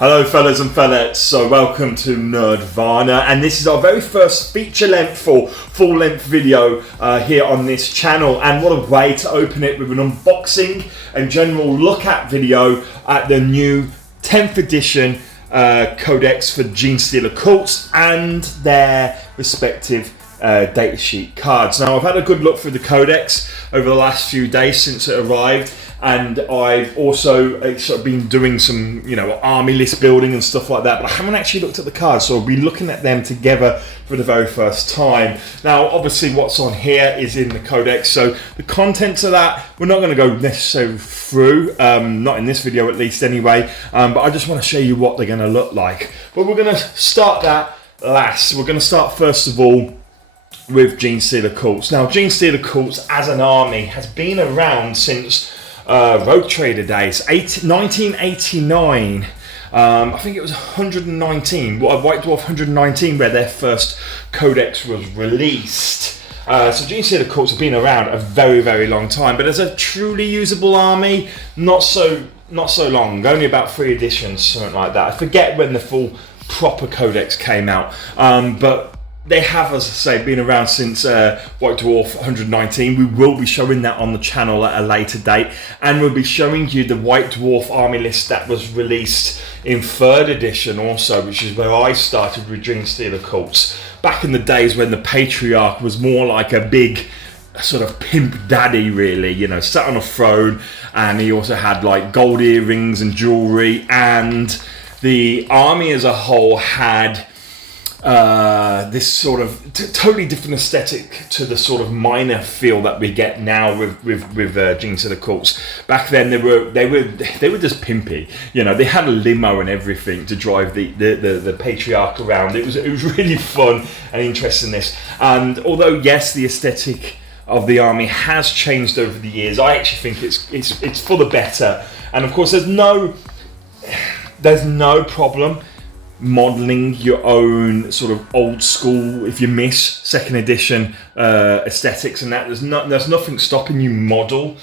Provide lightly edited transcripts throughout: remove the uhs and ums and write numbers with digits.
Hello fellas and fellas, so welcome to Nerdvana, and this is our very first feature-length or full-length video here on this channel, and what a way to open it with an unboxing and general look-at video at the new 10th edition Codex for Genestealer Cults and their respective datasheet cards. Now, I've had a good look through the Codex over the last few days since it arrived, and I've also sort of been doing some, army list building and stuff like that, but I haven't actually looked at the cards, so I'll be looking at them together for the very first time. Now, obviously what's on here is in the Codex, so the contents of that, we're not going to go necessarily through, not in this video at least anyway, but I just want to show you what they're going to look like. But we're going to start that last. We're going to start first of all with Genestealer Cults. Now, Genestealer Cults as an army has been around since Rogue Trader days, 1989. I think it was 119, White Dwarf 119, where their first Codex was released. So Genestealer Cults have been around a very, very long time, but as a truly usable army, not so long. Only about 3 editions, something like that. I forget when the full proper Codex came out, but they have, as I say, been around since White Dwarf 119. We will be showing that on the channel at a later date, and we'll be showing you the White Dwarf army list that was released in 3rd edition also, which is where I started with Genestealer Cults. Back in the days when the Patriarch was more like a big sort of pimp daddy, really, sat on a throne, and he also had like gold earrings and jewelry, and the army as a whole had this sort of totally different aesthetic to the sort of minor feel that we get now with Genestealer Cults. Back then they were just pimpy. They had a limo and everything to drive the Patriarch around. It was really fun and interesting, this. And although yes, the aesthetic of the army has changed over the years, I actually think it's for the better. And of course, there's no problem modeling your own sort of old school, if you miss 2nd edition aesthetics and that. There's nothing stopping you model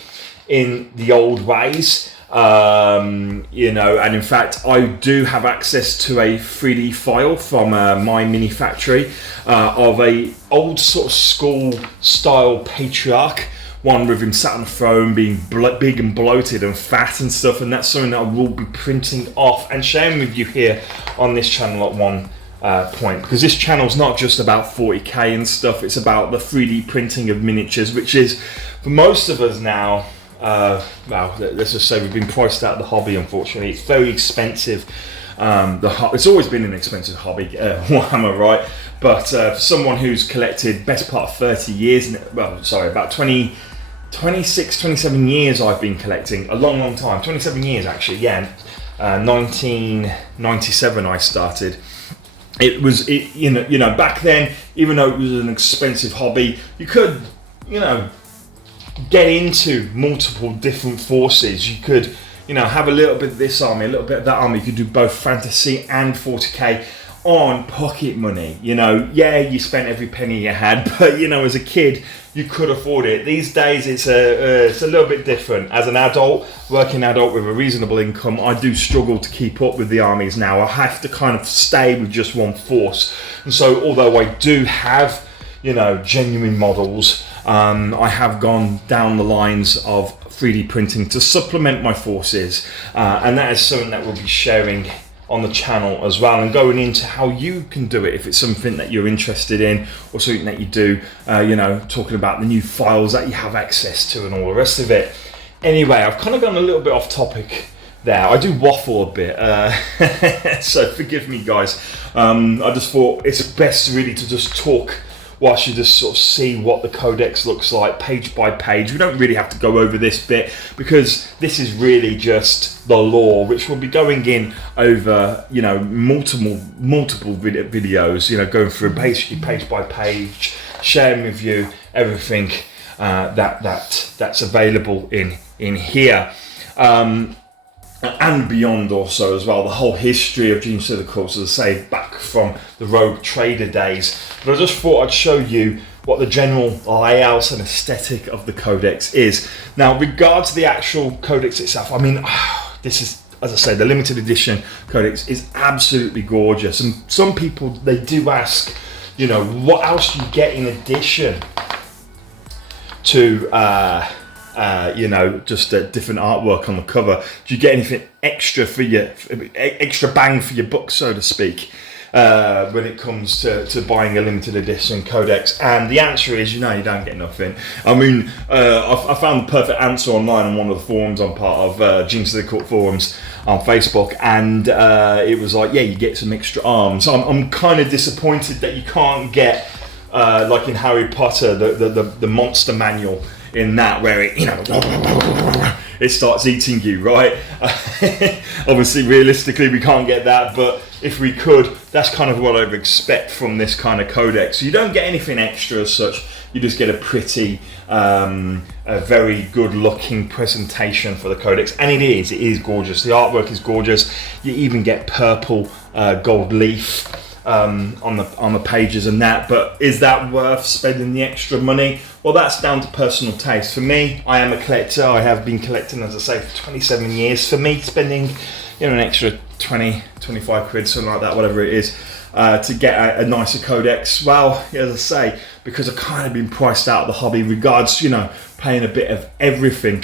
in the old ways, and in fact I do have access to a 3D file from my mini factory of a old sort of school style Patriarch, one with him sat on the throne being big and bloated and fat and stuff, and that's something that I will be printing off and sharing with you here on this channel at one point, because this channel's not just about 40k and stuff, it's about the 3D printing of miniatures, which is, for most of us now, well, let's just say we've been priced out of the hobby, unfortunately. It's very expensive. It's always been an expensive hobby, Warhammer, right? But for someone who's collected best part of 30 years, about 27 years I've been collecting, a long time, 27 years actually, yeah. 1997 I started. It was, back then, even though it was an expensive hobby, you could, get into multiple different forces. You could, have a little bit of this army, a little bit of that army. You could do both fantasy and 40k on pocket money. Yeah, you spent every penny you had, but as a kid you could afford it. These days it's a little bit different. As an adult, working adult with a reasonable income, I do struggle to keep up with the armies now. I have to kind of stay with just one force, and so although I do have genuine models, I have gone down the lines of 3D printing to supplement my forces, and that is something that we'll be sharing on the channel as well, and going into how you can do it if it's something that you're interested in or something that you do, talking about the new files that you have access to and all the rest of it. Anyway, I've kind of gone a little bit off topic there. I do waffle a bit, so forgive me guys. I just thought it's best really to just talk whilst you just sort of see what the Codex looks like page by page. We don't really have to go over this bit, because this is really just the lore, which will be going in over multiple videos, going through basically page by page, sharing with you everything that's available in here. And beyond also as well, the whole history of Genestealer Cults, as I say, back from the Rogue Trader days. But I just thought I'd show you what the general layout and aesthetic of the Codex is. Now, regards to the actual Codex itself, I mean, this is as I say, the limited edition Codex is absolutely gorgeous. And some people, they do ask, you know, what else do you get in addition to, you know, just a different artwork on the cover? Do you get anything extra for your, extra bang for your buck, so to speak, when it comes to buying a limited edition Codex? And the answer is, you know, you don't get nothing. I mean, I found the perfect answer online on one of the forums I'm part of, Genestealer Cults forums on Facebook, and it was like, yeah, you get some extra arms. I'm kind of disappointed that you can't get, like in Harry Potter, the monster manual in that, where it, you know, it starts eating you, right? Obviously, realistically, we can't get that, but if we could, that's kind of what I would expect from this kind of Codex. So you don't get anything extra as such. You just get a pretty, a very good-looking presentation for the Codex, and it is gorgeous. The artwork is gorgeous. You even get purple gold leaf on the pages and that. But is that worth spending the extra money? Well, that's down to personal taste. For me, I am a collector. I have been collecting, as I say, for 27 years. For me, spending, you know, an extra 20, 25 quid, something like that, whatever it is, to get a nicer Codex, well, as I say, because I've kind of been priced out of the hobby regards, you know, paying a bit of everything.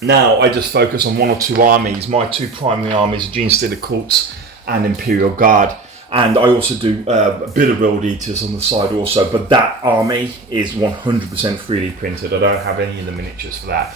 Now I just focus on one or two armies. My two primary armies are Genestealer Cults and Imperial Guard. And I also do a bit of World Eaters on the side also, but that army is 100% 3D printed. I don't have any of the miniatures for that.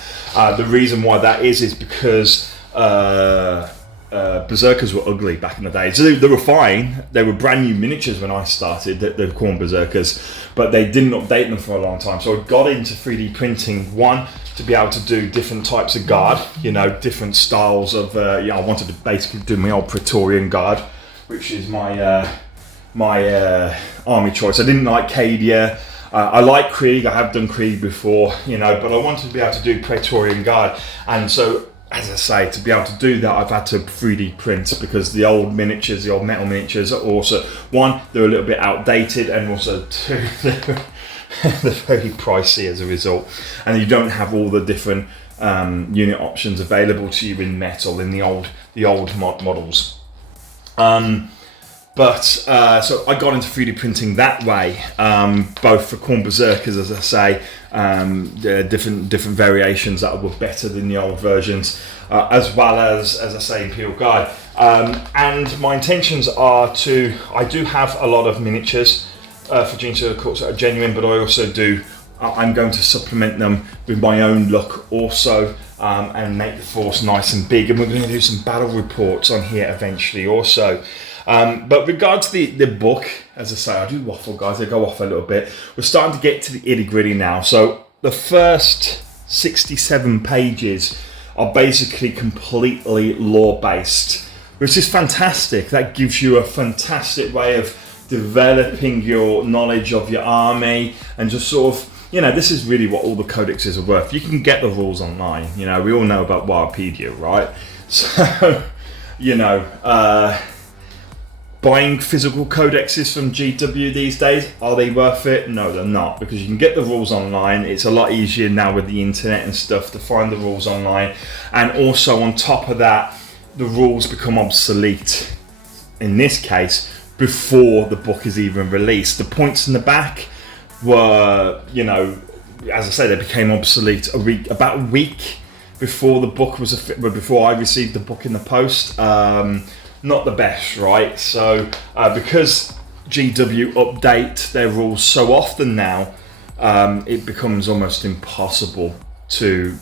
The reason why that is because Berserkers were ugly back in the day. So they were fine. They were brand new miniatures when I started. They were called Berserkers, but they didn't update them for a long time. So I got into 3D printing, one, to be able to do different types of guard, you know, different styles of, yeah, I wanted to basically do my old Praetorian Guard, which is my army choice. I didn't like Cadia. I like Krieg. I have done Krieg before, you know, but I wanted to be able to do Praetorian Guard. And so, as I say, to be able to do that, I've had to 3D print, because the old miniatures, the old metal miniatures, are also, one, they're a little bit outdated, and also two, they're very pricey as a result. And you don't have all the different unit options available to you in metal in the old models. So I got into 3D printing that way, both for Khorne Berserkers, as I say, different variations that were better than the old versions, as well as I say, Imperial Guard. And my intentions are to, I do have a lot of miniatures for Genestealer Cults that are genuine, but I also do, I'm going to supplement them with my own look also, and make the force nice and big. And we're going to do some battle reports on here eventually also. But regards the book, as I say, I do waffle, guys. I go off a little bit. We're starting to get to the itty gritty now. So the first 67 pages are basically completely lore-based, which is fantastic. That gives you a fantastic way of developing your knowledge of your army, and just sort of, you know, this is really what all the codexes are worth. You can get the rules online. You know, we all know about Wikipedia, right? So, you know, buying physical codexes from GW these days, are they worth it? No, they're not, because you can get the rules online. It's a lot easier now with the internet and stuff to find the rules online. And also on top of that, the rules become obsolete, in this case, before the book is even released. The points in the back were, you know, as I say, they became obsolete about a week before the book was, before I received the book in the post. Not the best, right? So because GW update their rules so often now, it becomes almost impossible to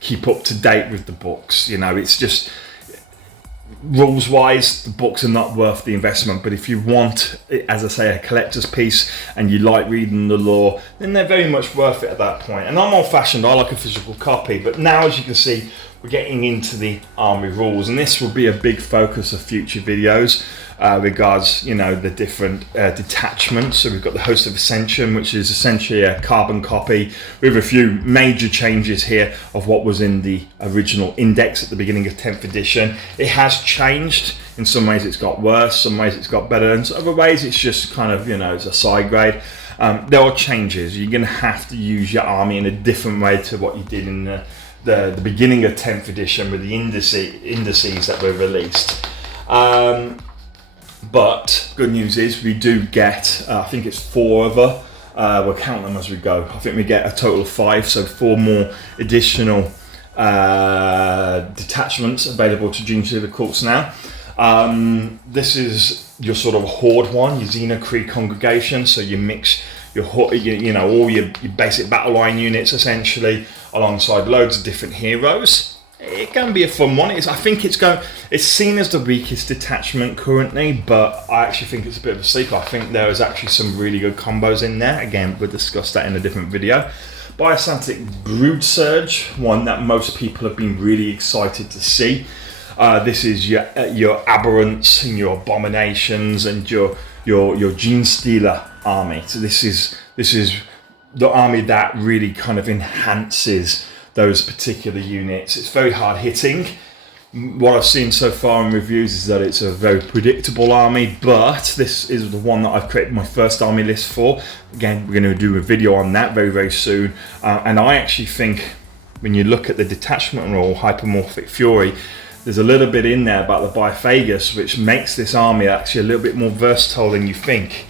keep up to date with the books. You know, it's just, rules wise, the books are not worth the investment. But if you want, as I say, a collector's piece, and you like reading the lore, then they're very much worth it at that point. And I'm old fashioned, I like a physical copy, but now, as you can see, we're getting into the army rules, and this will be a big focus of future videos regards, you know, the different detachments. So we've got the Host of Ascension, which is essentially a carbon copy with a few major changes here of what was in the original index at the beginning of 10th edition. It has changed. In some ways it's got worse, some ways it's got better, and in other ways it's just kind of, you know, it's a side grade. There are changes. You're going to have to use your army in a different way to what you did in the the beginning of 10th edition with the indices that were released. But good news is we do get, I think it's 4 of them. We'll count them as we go. I think we get a total of 5, so 4 more additional detachments available to Genestealer Cults now. This is your sort of horde one, your Xenocree congregation. So you mix your all your basic battle line units essentially alongside loads of different heroes. It can be a fun one. I think it's seen as the weakest detachment currently, but I actually think it's a bit of a sleeper. I think there is actually some really good combos in there. Again, we'll discuss that in a different video. Biosantic Brood Surge, one that most people have been really excited to see. This is your aberrants and your abominations and your Genestealer army. So this is the army that really kind of enhances those particular units. It's very hard hitting. What I've seen so far in reviews is that it's a very predictable army, but this is the one that I've created my first army list for. Again, we're going to do a video on that very, very soon. And I actually think when you look at the detachment rule, Hypermorphic Fury, there's a little bit in there about the Biphagus, which makes this army actually a little bit more versatile than you think,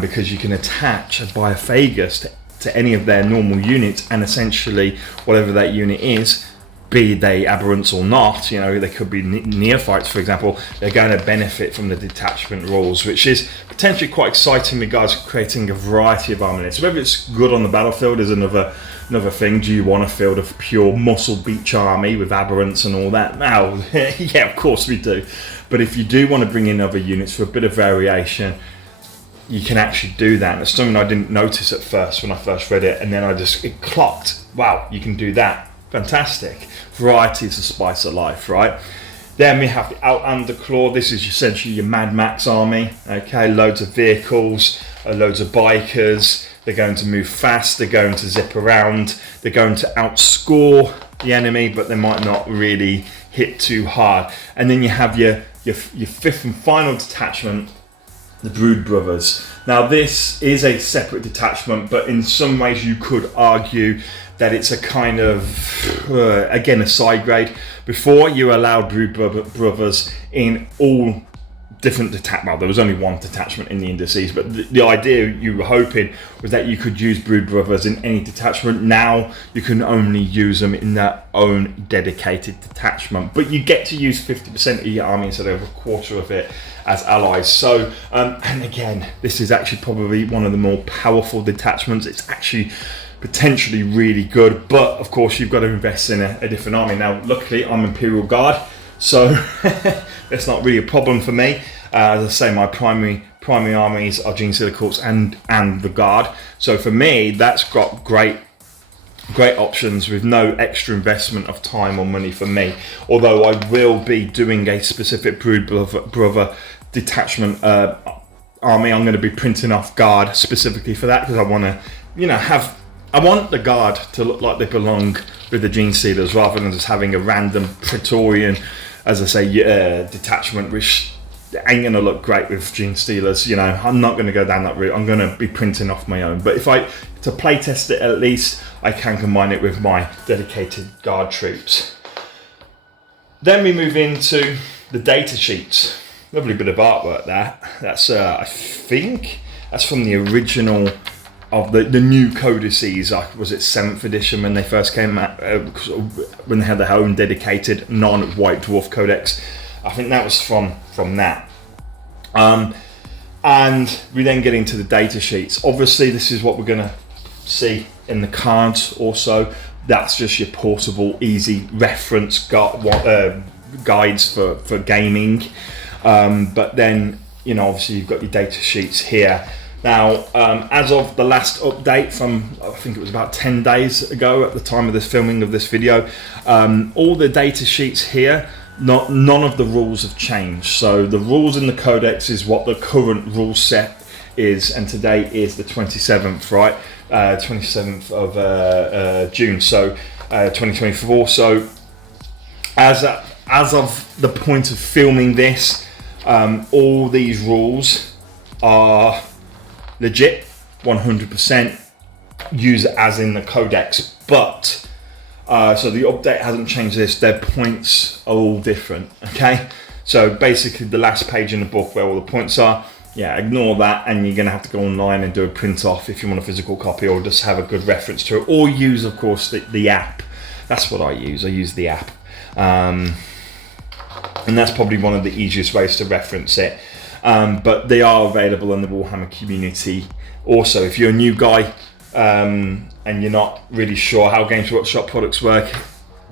because you can attach a Biphagus to any of their normal units, and essentially whatever that unit is, be they aberrants or not, they could be neophytes, for example, they're going to benefit from the detachment rules, which is potentially quite exciting in regards to creating a variety of army lists. Whether it's good on the battlefield is another thing. Do you want a field of pure muscle beach army with aberrants and all that? Now, yeah, of course we do. But if you do want to bring in other units for a bit of variation, you can actually do that. And it's something I didn't notice at first when I first read it, and then it clocked. Wow, you can do that. Fantastic. Variety is the spice of life, right? Then we have the Outlander Claw. This is essentially your Mad Max army. Okay, loads of vehicles, loads of bikers. They're going to move fast. They're going to zip around. They're going to outscore the enemy, but they might not really hit too hard. And then you have your 5th and final detachment, the Brood Brothers. Now this is a separate detachment, but in some ways you could argue that it's a kind of, again, a side grade. Before, you allowed Brood Brothers in all different detachments. Well, there was only one detachment in the indices, but the idea you were hoping was that you could use Brood Brothers in any detachment. Now you can only use them in their own dedicated detachment, but you get to use 50% of your army instead of a quarter of it as allies. So, and again, this is actually probably one of the more powerful detachments. It's actually potentially really good, but of course you've got to invest in a different army. Now, luckily, I'm Imperial Guard, so that's not really a problem for me. As I say, my primary armies are Genestealer Cults and the Guard. So for me, that's got great options with no extra investment of time or money for me. Although I will be doing a specific Brood Brother detachment army. I'm going to be printing off Guard specifically for that, because I want to, I want the Guard to look like they belong with the Genestealers, rather than just having a random Praetorian, as I say, detachment, which ain't going to look great with Genestealers. I'm not going to go down that route. I'm going to be printing off my own. But to playtest it, at least I can combine it with my dedicated Guard troops. Then we move into the data sheets. Lovely bit of artwork there. That's I think that's from the original of the new codices. Was it 7th edition when they first came out, when they had their own dedicated non-White Dwarf Codex? I think that was from that. And we then get into the data sheets. Obviously, this is what we're going to see in the cards also. That's just your portable, easy reference guides for gaming. But then, obviously you've got your data sheets here. Now, as of the last update from, I think it was about 10 days ago at the time of this filming of this video, all the data sheets here, none of the rules have changed. So the rules in the Codex is what the current rule set is, and today is the 27th, right? 27th of June, so 2024. So as of the point of filming this, all these rules are legit, 100%, use it as in the Codex. But So the update hasn't changed this. Their points are all different, okay? So basically the last page in the book where all the points are, yeah, ignore that, and you're going to have to go online and do a print off if you want a physical copy, or just have a good reference to it, or use, of course, the app. That's what I use. I use the app. And that's probably one of the easiest ways to reference it. But they are available in the Warhammer community. Also, if you're a new guy and you're not really sure how Games Workshop products work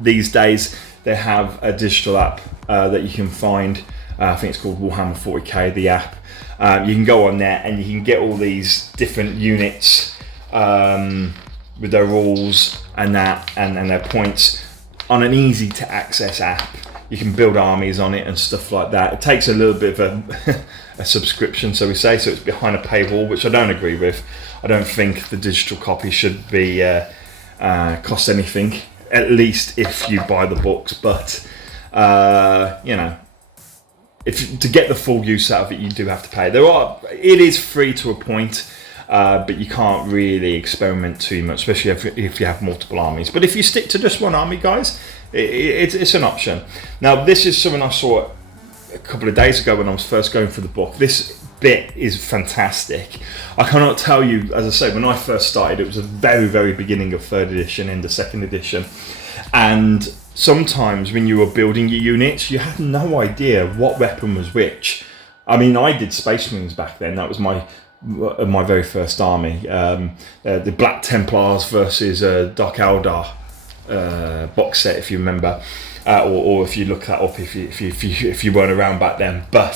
these days, they have a digital app that you can find. I think it's called Warhammer 40k, the app. You can go on there and you can get all these different units with their rules and that and their points on an easy to access app. You can build armies on it and stuff like that. It takes a little bit of a subscription, so we say, so it's behind a paywall, which I don't agree with. I don't think the digital copy should be cost anything, at least if you buy the books. But you know, to get the full use out of it, you do have to pay. It is free to a point, but you can't really experiment too much, especially if you have multiple armies. But if you stick to just one army, guys, it's an option. Now, this is something I saw a couple of days ago when I was first going through the book. This bit is fantastic. I cannot tell you, as I say, when I first started, it was the very, very beginning of 3rd edition into 2nd edition. And sometimes when you were building your units, you had no idea what weapon was which. I mean, I did Space Marines back then. That was my very first army. The Black Templars versus Dark Eldar box set, if you remember. Or if you look that up, if you weren't around back then. But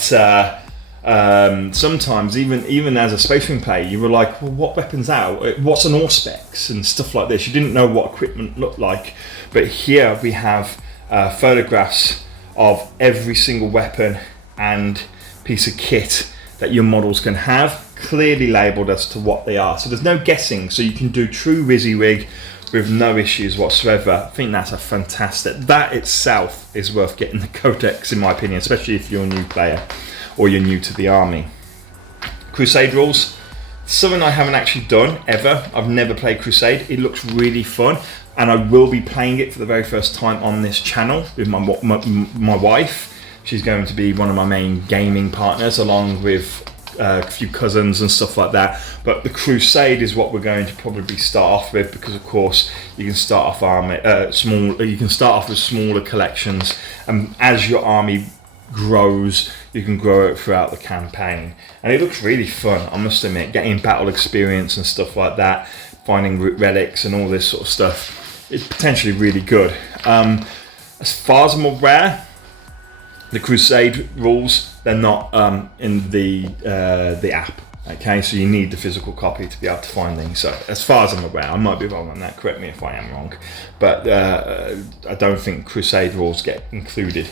sometimes even as a Space Marine player, you were like, well, what weapon's out? What's an Auspex and stuff like this? You didn't know what equipment looked like. But here we have photographs of every single weapon and piece of kit that your models can have, clearly labelled as to what they are. So there's no guessing. So you can do true WYSIWYG with no issues whatsoever. I think that's a fantastic. That itself is worth getting the Codex, in my opinion, especially if you're a new player or you're new to the army. Crusade rules, something I haven't actually done ever. I've never played Crusade. It looks really fun, and I will be playing it for the very first time on this channel with my wife. She's going to be one of my main gaming partners, along with a few cousins and stuff like that. But the Crusade is what we're going to probably start off with, because of course you can start off you can start off with smaller collections, and as your army grows, you can grow it throughout the campaign. And it looks really fun, I must admit, getting battle experience and stuff like that, finding relics and all this sort of stuff. It's potentially really good. As far as I'm aware, the Crusade rules, they're not in the app. Okay, so you need the physical copy to be able to find things. So as far as I'm aware, I might be wrong on that, correct me if I am wrong, but I don't think Crusade rules get included.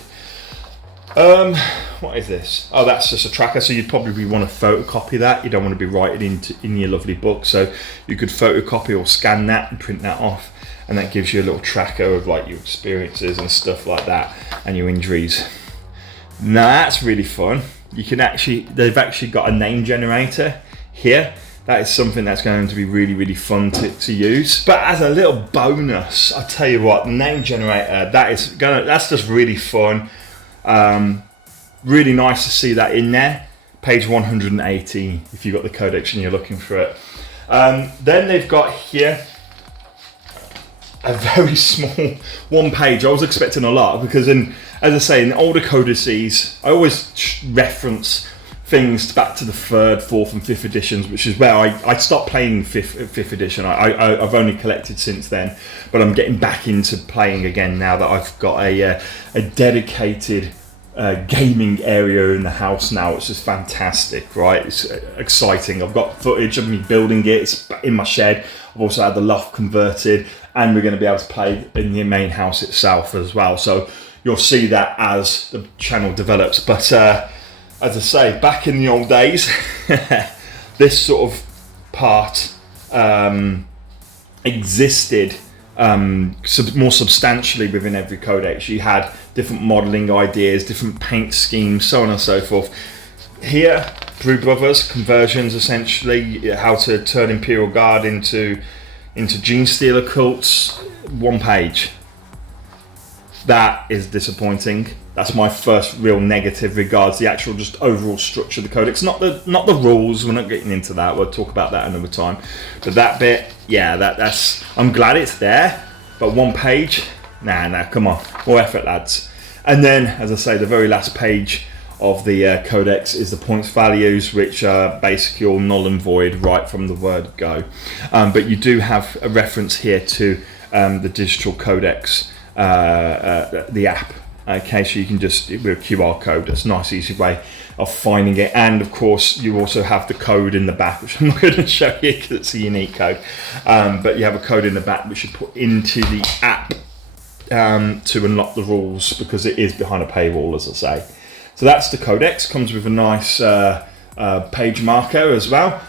What is this? Oh, that's just a tracker, so you'd probably want to photocopy that. You don't want to be writing in your lovely book, so you could photocopy or scan that and print that off, and that gives you a little tracker of like your experiences and stuff like that, and your injuries. Now that's really fun. You can they've actually got a name generator here. That is something that's going to be really, really fun to use. But as a little bonus, I tell you what, the name generator, that's just really fun. Really nice to see that in there. Page 180, if you've got the Codex and you're looking for it. Then they've got here a very small one page. I was expecting a lot, because as I say, in older codices, I always reference things back to the 3rd, 4th and 5th editions, which is where I stopped playing 5th edition. I've only collected since then, but I'm getting back into playing again now that I've got a dedicated gaming area in the house now. It's just fantastic, right? It's exciting. I've got footage of me building it. It's in my shed. I've also had the loft converted, and we're going to be able to play in the main house itself as well. So you'll see that as the channel develops. But as I say, back in the old days, this sort of part existed more substantially within every codex. You had different modelling ideas, different paint schemes, so on and so forth. Here, Brew Brothers, conversions essentially, how to turn Imperial Guard into Genestealer Cults. 1 page. That is disappointing. That's my first real negative regards the actual just overall structure of the codex, not the rules. We're not getting into that. We'll talk about that another time. But that bit, yeah, that's. I'm glad it's there, but 1 page, nah, come on, more effort, lads. And then, as I say, the very last page of the codex is the points values, which are basically all null and void right from the word go. But you do have a reference here to the digital codex. The app, okay, so you can just with a QR code. That's a nice easy way of finding it, and of course you also have the code in the back, which I'm not going to show you because it's a unique code, but you have a code in the back which you put into the app to unlock the rules, because it is behind a paywall, as I say. So that's the codex. Comes with a nice page marker as well,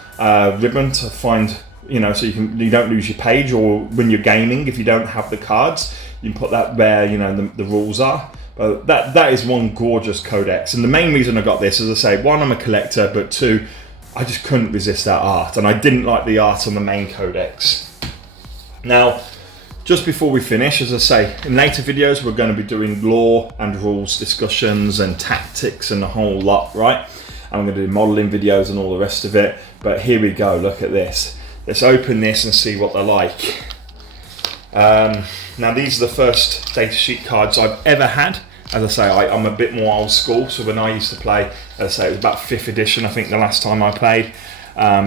ribbon to find, you know, so you don't lose your page, or when you're gaming, if you don't have the cards, you can put that where, you know, the rules are. But that is one gorgeous codex, and the main reason I got this, as I say, one, I'm a collector, but two, I just couldn't resist that art, and I didn't like the art on the main codex. Now, just before we finish, as I say, in later videos we're going to be doing lore and rules discussions and tactics and the whole lot, right? And I'm going to do modelling videos and all the rest of it. But here we go, look at this. Let's open this and see what they're like. Now these are the first datasheet cards I've ever had. As I say, I'm a bit more old school, so when I used to play, as I say, it was about 5th edition, I think, the last time I played.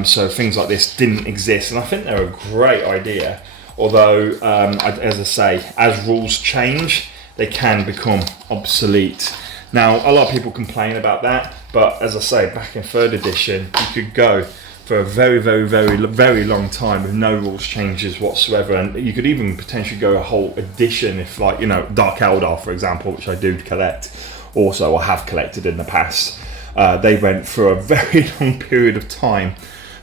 So things like this didn't exist, and I think they're a great idea. Although, as I say, as rules change, they can become obsolete. Now, a lot of people complain about that, but as I say, back in 3rd edition, you could go for a very, very, very, very long time with no rules changes whatsoever, and you could even potentially go a whole edition if, like, you know, Dark Eldar, for example, which I do collect also, or have collected in the past. They went for a very long period of time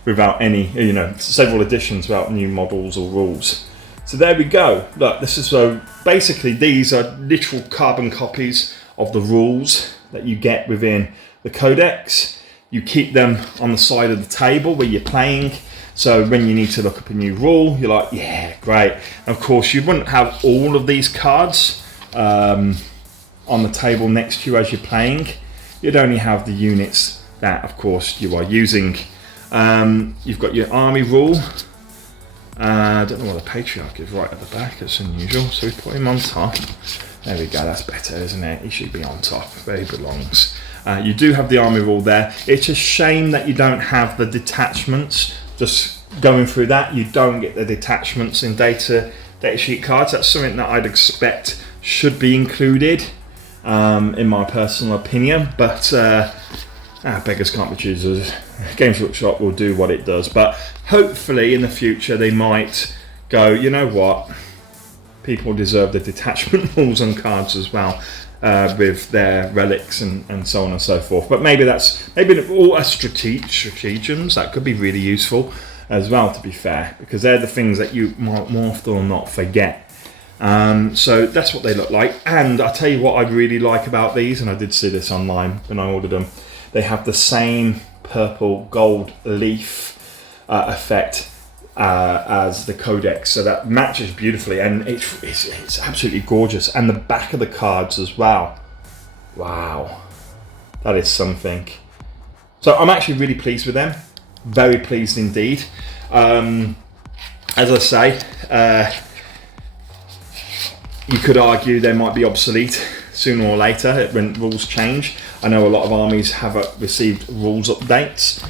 without any, you know, several editions without new models or rules. So there we go. Look, this is so basically these are literal carbon copies of the rules that you get within the codex. You keep them on the side of the table where you're playing, so when you need to look up a new rule, you're like, yeah, great. And of course, you wouldn't have all of these cards on the table next to you as you're playing. You'd only have the units that, of course, you are using. You've got your army rule. I don't know what the patriarch is right at the back. It's unusual, so we put him on top. There we go, that's better, isn't it? He should be on top where he belongs. You do have the army rule there. It's a shame that you don't have the detachments. Just going through that, you don't get the detachments in datasheet cards. That's something that I'd expect should be included, in my personal opinion. But beggars can't be choosers. Games Workshop will do what it does, but hopefully in the future they might go, you know what, people deserve the detachment rules on cards as well, with their relics and so on and so forth. But maybe all as stratagems, that could be really useful as well, to be fair, because they're the things that you might more often or not forget. So that's what they look like. And I'll tell you what I really like about these, and I did see this online when I ordered them, they have the same purple gold leaf effect as the codex, so that matches beautifully, and it's absolutely gorgeous. And the back of the cards as well, wow, that is something. So I'm actually really pleased with them, very pleased indeed. As I say, you could argue they might be obsolete sooner or later when rules change. I know a lot of armies have received rules updates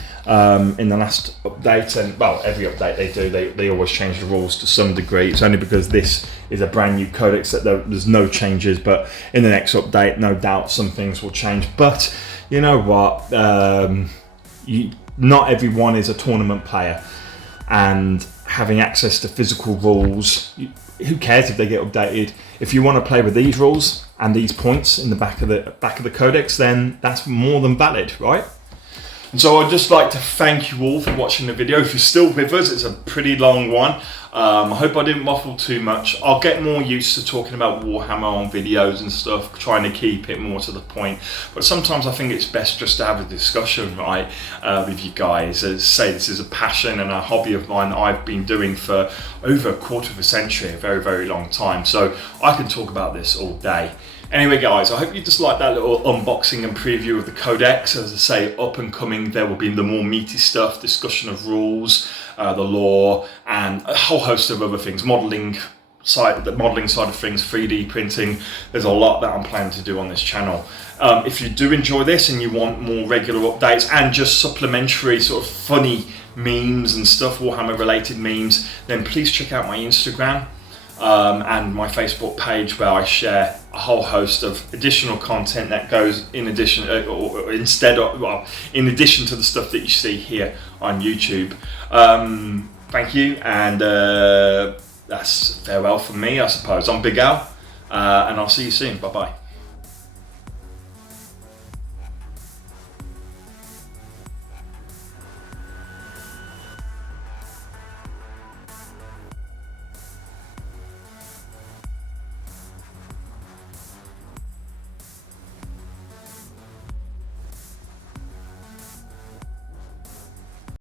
in the last update, and well, every update they do, they always change the rules to some degree. It's only because this is a brand new codex that there's no changes, but in the next update, no doubt some things will change. But you know what, not everyone is a tournament player, and having access to physical rules, who cares if they get updated? If you want to play with these rules and these points in the back of the codex, then that's more than valid, right? And so I'd just like to thank you all for watching the video. If you're still with us, it's a pretty long one. I hope I didn't waffle too much. I'll get more used to talking about Warhammer on videos and stuff, trying to keep it more to the point. But sometimes I think it's best just to have a discussion, right, with you guys. As I say, this is a passion and a hobby of mine that I've been doing for over a quarter of a century, a very, very long time. So I can talk about this all day. Anyway guys, I hope you just liked that little unboxing and preview of the Codex. As I say, up and coming, there will be the more meaty stuff, discussion of rules, the lore, and a whole host of other things. The modelling side of things, 3D printing. There's a lot that I'm planning to do on this channel. If you do enjoy this and you want more regular updates and just supplementary sort of funny memes and stuff, Warhammer related memes, then please check out my Instagram. And my Facebook page, where I share a whole host of additional content that goes in addition in addition to the stuff that you see here on YouTube. Thank you, and that's farewell from me, I suppose. I'm Big Al, and I'll see you soon. Bye bye.